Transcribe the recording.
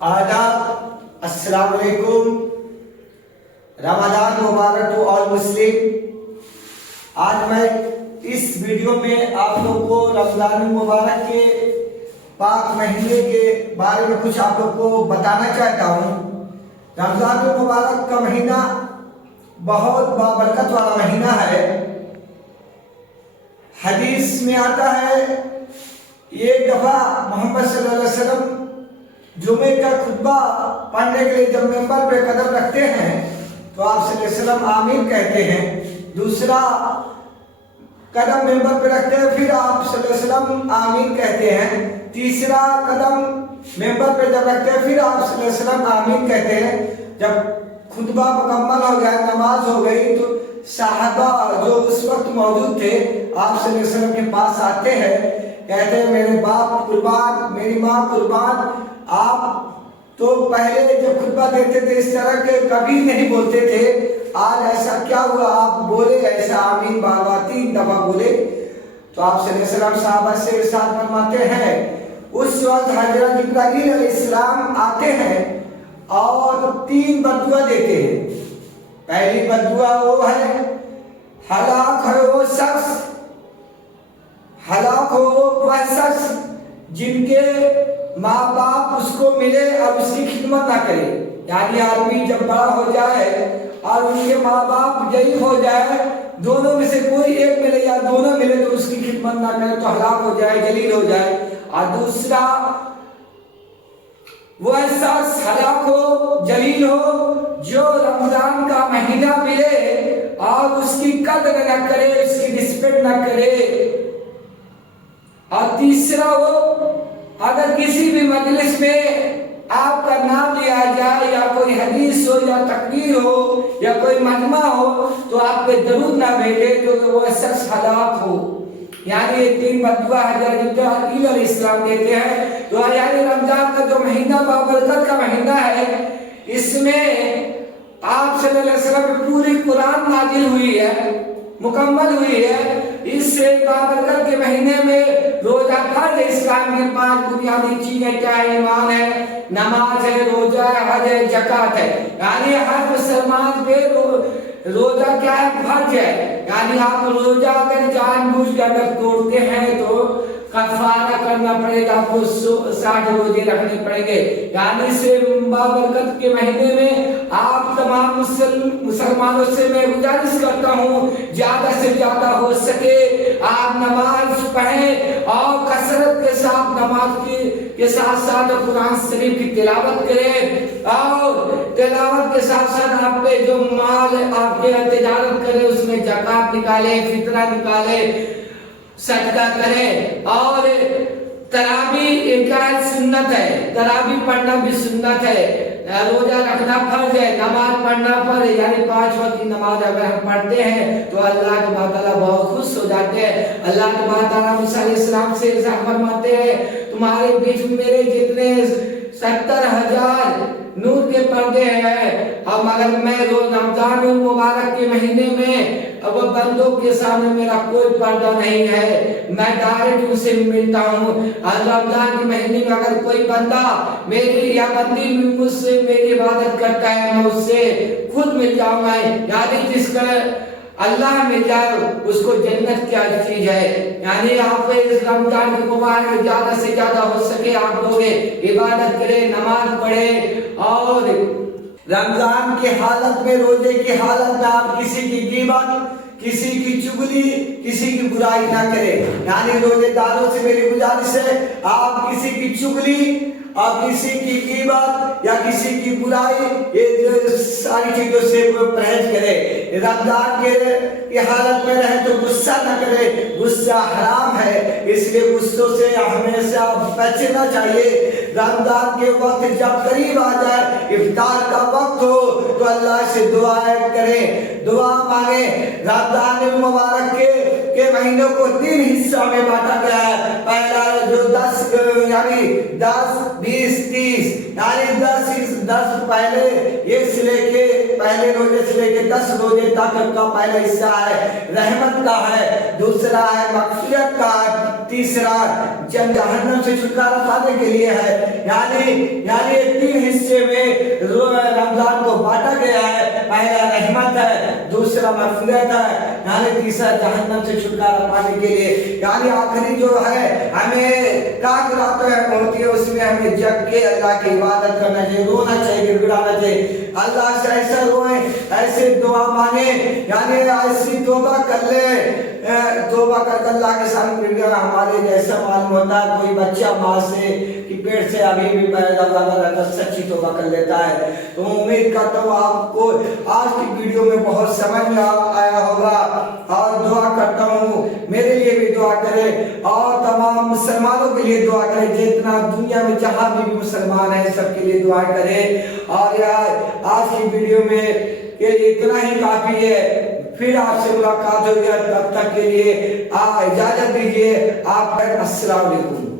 आदाब, अस्सलाम वालेकुम। रमजान मुबारक टू ऑल मुस्लिम। आज मैं इस वीडियो में आप लोग को रमजान मुबारक के पाक महीने के बारे में कुछ आप लोग को बताना चाहता हूँ। रमजान मुबारक का महीना बहुत बाबरकत वाला महीना है। हदीस में आता है, एक दफ़ा मोहम्मद सल्लल्लाहु अलैहि वसल्लम जुमे का खुतबा पढ़ने के लिए जब मेंबर पे कदम रखते हैं तो आप सल्लल्लाहु अलैहि वसल्लम आमीन कहते हैं। दूसरा कदम मेंबर पे रखते हैं, फिर आप सल्लल्लाहु अलैहि वसल्लम आमीन कहते हैं। तीसरा कदम मेंबर पे जब रखते हैं फिर आप सल्लल्लाहु अलैहि वसल्लम आमीन कहते हैं। जब खुतबा मुकम्मल हो गया, नमाज हो गई, तो साहबा जो उस वक्त मौजूद थे आप सल्लल्लाहु अलैहि वसल्लम के पास आते हैं, कहते हैं मेरे बाप कुर्बान, मेरी माँ कुर्बान, आप तो पहले जब खुतबा देते थे इस तरह के कभी नहीं बोलते थे, आज ऐसा क्या हुआ आप बोले ऐसा आमीन बार बार 3 दफा बोले। तो आप सल्लल्लाहु अलैहि वसल्लम साहबा से इरशाद फरमाते हैं, उस वक्त हजरत इब्राहीम अलैहिस्सलाम आते हैं और 3 बददुआ देते हैं। पहली बददुआ वो है, हलाक है वो शख्स, हलाक हो वह शख्स जिनके माँ बाप उसको मिले और उसकी खिदमत ना करे। यानी आदमी जब बड़ा हो जाए और उनके माँ बाप जयी हो जाए, दोनों में से कोई एक मिले या दोनों मिले तो उसकी खिदमत ना करे तो हलाक हो जाए, जलील हो जाए। और दूसरा वो ऐसा हलाक हो, जलील हो जो रमजान का महीना मिले और उसकी कदर न करे, उसकी रिस्पेक्ट न करे। और तीसरा वो अगर किसी भी मजलिस में आपका नाम लिया जाए या कोई हदीस हो या तकरीर हो या कोई मजमा हो तो आप पे दरूद ना भेजे तो वो शख्स हलाक हो। यानी ये 3 बददुआ हजरत इब्राहीम अलैहिस्सलाम देते हैं। तो यानी रमजान का जो महीना बाबरकत का महीना है, इसमें आप सल्लल्लाहु अलैहि वसल्लम की पूरी कुरान नाजिल हुई है, मुकम्मल हुई है। इस बाबरकत के महीने में रोजा फर्ज है। इस्लाम की 5 बुनियादी चीजें क्या है? ईमान है, नमाज है, रोजा है, हज है, ज़कात है। यानी हर मुसलमान पे रोजा क्या है? फर्ज है। यानी आप रोजा अगर जानबूझ कर अगर तोड़ते हैं तो कफारा करना पड़ेगा, आपको 60 रोजे रखने पड़ेंगे। यानी से बाबरकत के महीने में आप तमाम मुसलमानों से मैं गुजारिश करता हूँ, ज्यादा से ज्यादा हो सके आप नमाज पढ़ें और कसरत के साथ नमाज के साथ साथ कुरान शरीफ की तिलावत करें और तिलावत के साथ साथ आप पे जो माल आपके तिजारत करें उसमें ज़कात निकाले, फितरा निकाले, सजदा करें। और तरावी एक सुन्नत है, तरावी पढ़ना भी सुन्नत है। रोजा रखना फर्ज है, नमाज पढ़ना फर्ज है। यानी 5 वक्त की नमाज अगर हम पढ़ते हैं तो अल्लाह तआला बहुत खुश हो जाते हैं। अल्लाह तआला मूसा अलैहिस्सलाम से फरमाते हैं, तुम्हारे बीच में मेरे जितने 70,000 नूर के पर्दे हैं, अब अगर मैं रोज रमजान मुबारक के महीने में अब बंदों के सामने मेरा कोई पर्दा नहीं है, मैं डायरेक्ट उनसे मिलता हूँ। और रमजान के महीने में अगर कोई बंदा मेरी या बंदी मुझसे मेरी इबादत करता है, मैं उससे खुद मिल जाऊंगा। यानी जिसका अल्लाह मिल जाए उसको जन्नत क्या चीज है। यानी आप इस रमजान के मुबारक में ज्यादा से ज्यादा हो सके आप लोग इबादत करें, नमाज पढ़े। और रमजान की हालत में, रोजे की हालत में आप किसी की गीबत, किसी की चुगली, किसी की बुराई ना करें। यानी रोजेदारों से मेरी गुजारिश है, आप किसी की चुगली और किसी की गीबत या किसी की बुराई, ये सारी चीजों से परहेज करें। रमजान के हालत में रहे तो गुस्सा न करें, गुस्सा हराम है, इसलिए गुस्सों से हमेशा बचना चाहिए। रमजान के वक्त जब करीब आ जाए, इफ्तार का वक्त हो तो अल्लाह से दुआएं करें, दुआ मांगे। रमजान मुबारक के महीनों को 3 हिस्सों में बांटा गया है। पहला जो 10 यानी 10, 20, 30 यानी 10 पहले ये से लेके پہلے روزے سے لے کے 10 روزے تک کا پہلا حصہ ہے رحمت کا ہے، دوسرا ہے مغفرت کا، تیسرا جہنم سے چھٹکارا پانے کے لیے ہے۔ یعنی 3 حصے میں رمضان کو بانٹا گیا ہے، پہلا رحمت ہے، دوسرا مغفرت ہے، یعنی تیسرا جہنم سے چھٹکارا پانے کے لیے۔ یعنی آخری جو ہے ہمیں ہوتی ہے، اس میں ہمیں جگ کے اللہ کی عبادت کرنا چاہیے، رونا چاہیے، گڑ گڑانا چاہیے، اللہ سے ایسا روئیں، ایسے دعا مانگیں، یعنی ایسی توبہ کر لے، توبہ کر اللہ کے سامنے گڑ گڑا۔ ہمارے جیسا معلوم ہوتا ہے کوئی بچہ ماں سے کہ پیٹ سے ابھی بھی پیدا ہوا رہتا ہے، سچی توبہ کر لیتا ہے۔ تو امید کرتا ہوں آپ کو آج کی ویڈیو میں بہت سمجھ میں آیا ہوگا، اور دعا کرتا ہوں میرے لیے بھی دعا کرے اور تمام مسلمانوں کے لیے دعا کرے، جتنا دنیا میں جہاں بھی مسلمان ہیں سب کے لیے دعا کرے۔ اور آج کی ویڈیو میں اتنا ہی کافی ہے، پھر آپ سے ملاقات ہوگی، تب تک کے لیے اجازت دیجیے، آپ السلام علیکم۔